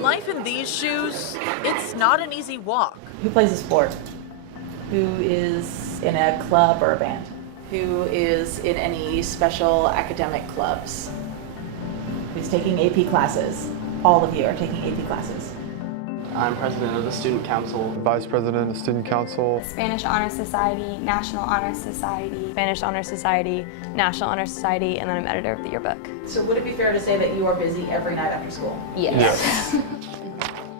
Life in these shoes, it's not an easy walk. Who plays a sport? Who is in a club or a band? Who is in any special academic clubs? Who's taking AP classes? All of you are taking AP classes. I'm president of the Student Council. Vice president of Student Council. Spanish Honor Society, National Honor Society. Spanish Honor Society, National Honor Society, and then I'm editor of the yearbook. So would it be fair to say that you are busy every night after school? Yes.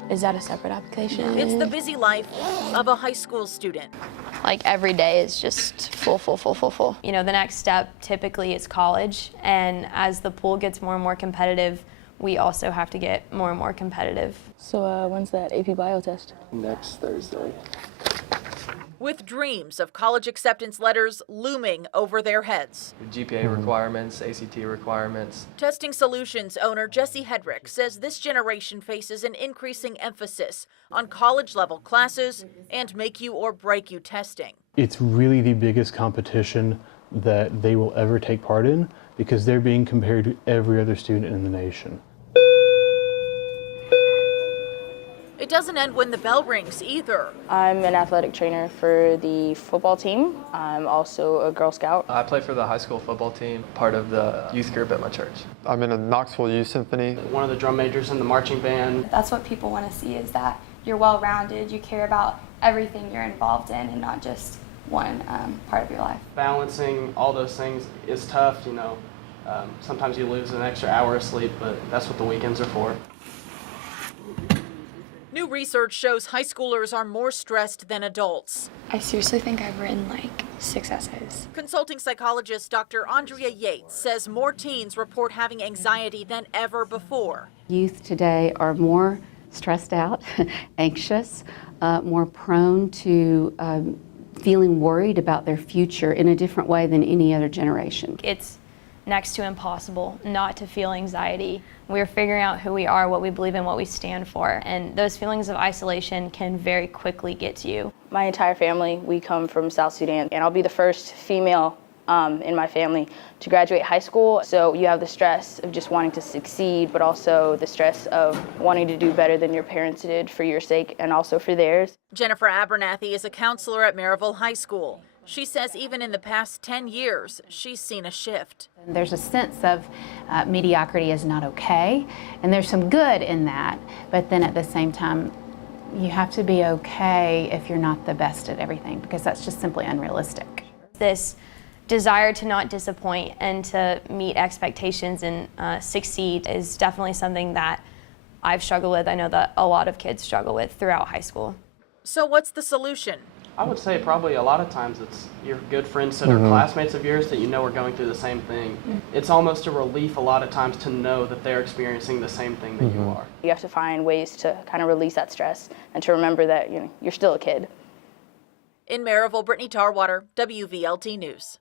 Is that a separate application? It's the busy life of a high school student. Like every day is just full. You know, the next step typically is college, and as the pool gets more and more competitive, we also have to get more and more competitive. So when's that AP Bio test? Next Thursday. With dreams of college acceptance letters looming over their heads. GPA requirements, ACT requirements. Testing Solutions owner Jesse Hedrick says this generation faces an increasing emphasis on college-level classes and make you or break you testing. It's really the biggest competition that they will ever take part in because they're being compared to every other student in the nation. It doesn't end when the bell rings either. I'm an athletic trainer for the football team. I'm also a Girl Scout. I play for the high school football team, part of the youth group at my church. I'm in a Knoxville Youth Symphony. One of the drum majors in the marching band. That's what people want to see, is that you're well-rounded, you care about everything you're involved in and not just one part of your life. Balancing all those things is tough, you know. Sometimes you lose an extra hour of sleep, but that's what the weekends are for. New research shows high schoolers are more stressed than adults. I seriously think I've written like 6 essays. Consulting psychologist Dr. Andrea Yates says more teens report having anxiety than ever before. Youth today are more stressed out, anxious, more prone to feeling worried about their future in a different way than any other generation. It's next to impossible not to feel anxiety. We're figuring out who we are, what we believe in, what we stand for, and those feelings of isolation can very quickly get to you. My entire family, we come from South Sudan, and I'll be the first female in my family to graduate high school. So you have the stress of just wanting to succeed, but also the stress of wanting to do better than your parents did for your sake and also for theirs. Jennifer Abernathy is a counselor at Maryville High School. She says even in the past 10 years, she's seen a shift. There's a sense of mediocrity is not okay, and there's some good in that, but then at the same time, you have to be okay if you're not the best at everything, because that's just simply unrealistic. This desire to not disappoint and to meet expectations and succeed is definitely something that I've struggled with. I know that a lot of kids struggle with throughout high school. So what's the solution? I would say probably a lot of times it's your good friends that are classmates of yours that you know are going through the same thing. It's almost a relief a lot of times to know that they're experiencing the same thing that you are. You have to find ways to kind of release that stress and to remember that you're still a kid. In Maryville, Brittany Tarwater, WVLT News.